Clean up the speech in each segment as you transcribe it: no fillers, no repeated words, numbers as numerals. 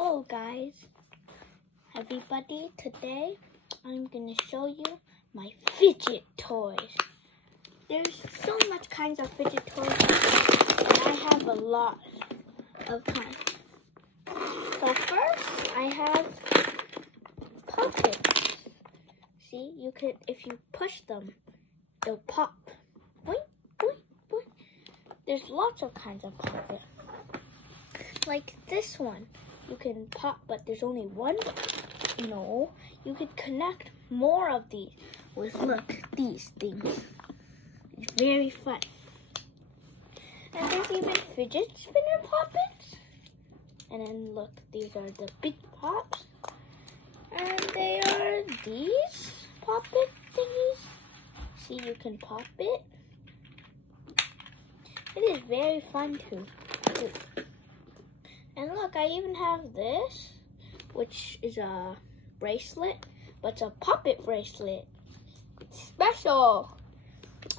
Hello guys, everybody. Today I'm gonna show you my fidget toys. There's so much kinds of fidget toys and I have a lot of kinds. So first I have puppets. See, you could, if you push them, they'll pop. Boing, boing, boing. There's lots of kinds of puppets. Like this one. You can pop, but there's only one. No, you could connect more of these with, look, these things. It's very fun. And there's even fidget spinner poppets. And then look, these are the big pops. And they are these poppet thingies. See, you can pop it. It is very fun too. And look, I even have this, which is a bracelet, but it's a puppet bracelet. It's special.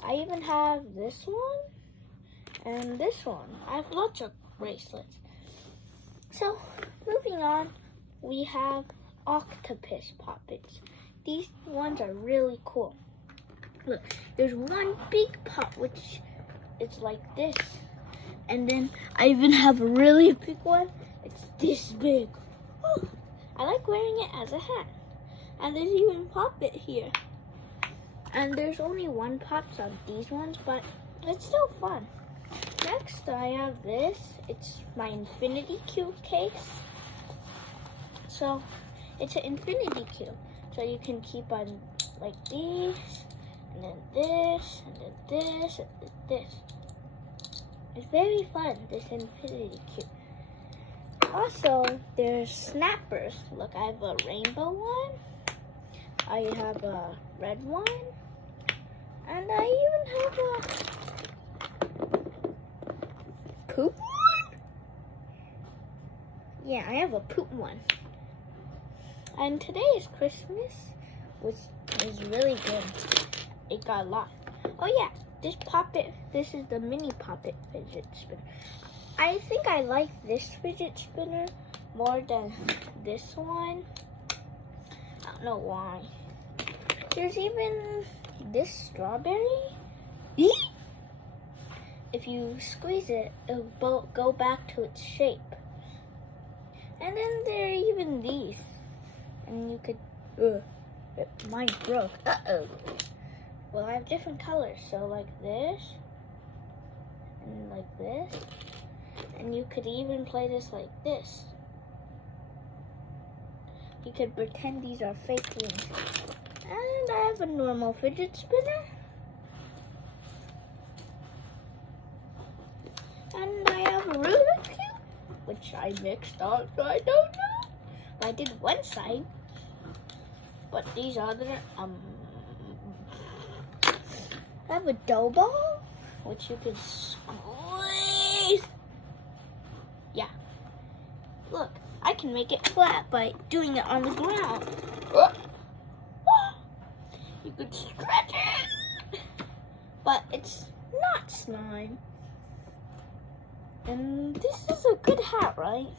I even have this one and this one. I have lots of bracelets. So, moving on, we have octopus puppets. These ones are really cool. Look, there's one big pop, which is like this. And then I even have a really big one. It's this big. Oh, I like wearing it as a hat. And there's even poppet here. And there's only one pops on these ones, but it's still fun. Next, I have this. It's my infinity cube case. So, it's an infinity cube. So you can keep on like these, and then this, and then this, and then this. It's very fun, this infinity cube. Also, there's snappers. Look, I have a rainbow one. I have a red one. And I even have a poop one. Yeah, I have a poop one. And today is Christmas, which is really good. It got a lot. Oh yeah. This poppet, this is the mini poppet fidget spinner. I think I like this fidget spinner more than this one. I don't know why. There's even this strawberry. If you squeeze it, it'll go back to its shape. And then there are even these. And you could, mine broke. Uh-oh. Well, I have different colors, so like this, and like this, and you could even play this like this. You could pretend these are fake wings. And I have a normal fidget spinner. And I have a Rubik's Cube, which I mixed up, so I don't know. But I did one side, but these other, I have a dough ball, which you can squeeze. Yeah. Look, I can make it flat by doing it on the ground. You could stretch it. But it's not slime. And this is a good hat, right?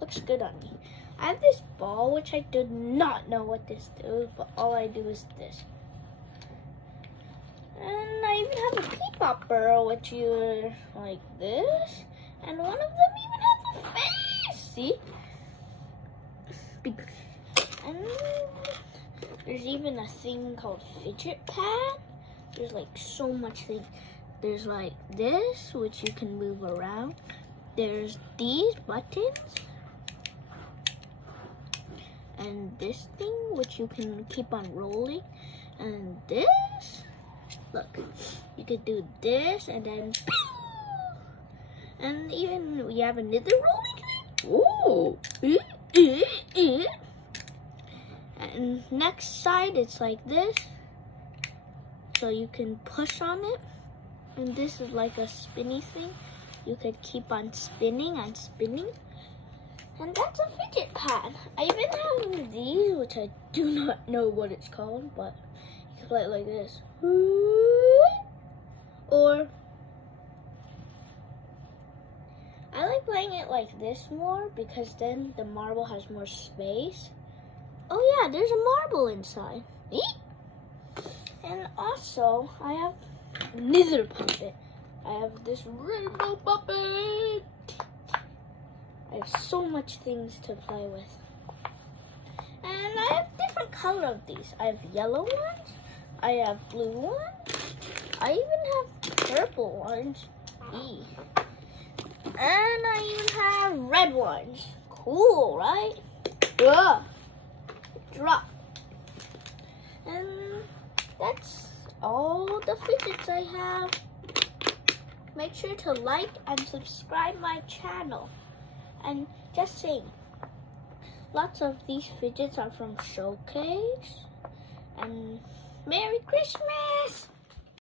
Looks good on me. I have this ball, which I do not know what this does, but all I do is this. And I even have a pea popper, which you like this. And one of them even has a face. See? And there's even a thing called fidget pad. There's like so much things. There's like this, which you can move around. There's these buttons. And this thing, which you can keep on rolling. And this. Look, you could do this and then pew! And even we have another rolling thing. Ooh. And next side it's like this. So you can push on it. And this is like a spinny thing. You could keep on spinning and spinning. And that's a fidget pad. I even have these, which I do not know what it's called, but you can play it like this. Or I like playing it like this more because then the marble has more space. Oh yeah, there's a marble inside. Eek! And also, I have another puppet. I have this rainbow puppet. I have so much things to play with. And I have different color of these. I have yellow ones. I have blue ones. I even have purple ones. And I even have red ones. Cool, right? Ugh. Drop. And that's all the fidgets I have. Make sure to like and subscribe my channel. And just saying, lots of these fidgets are from Showcase. And Merry Christmas!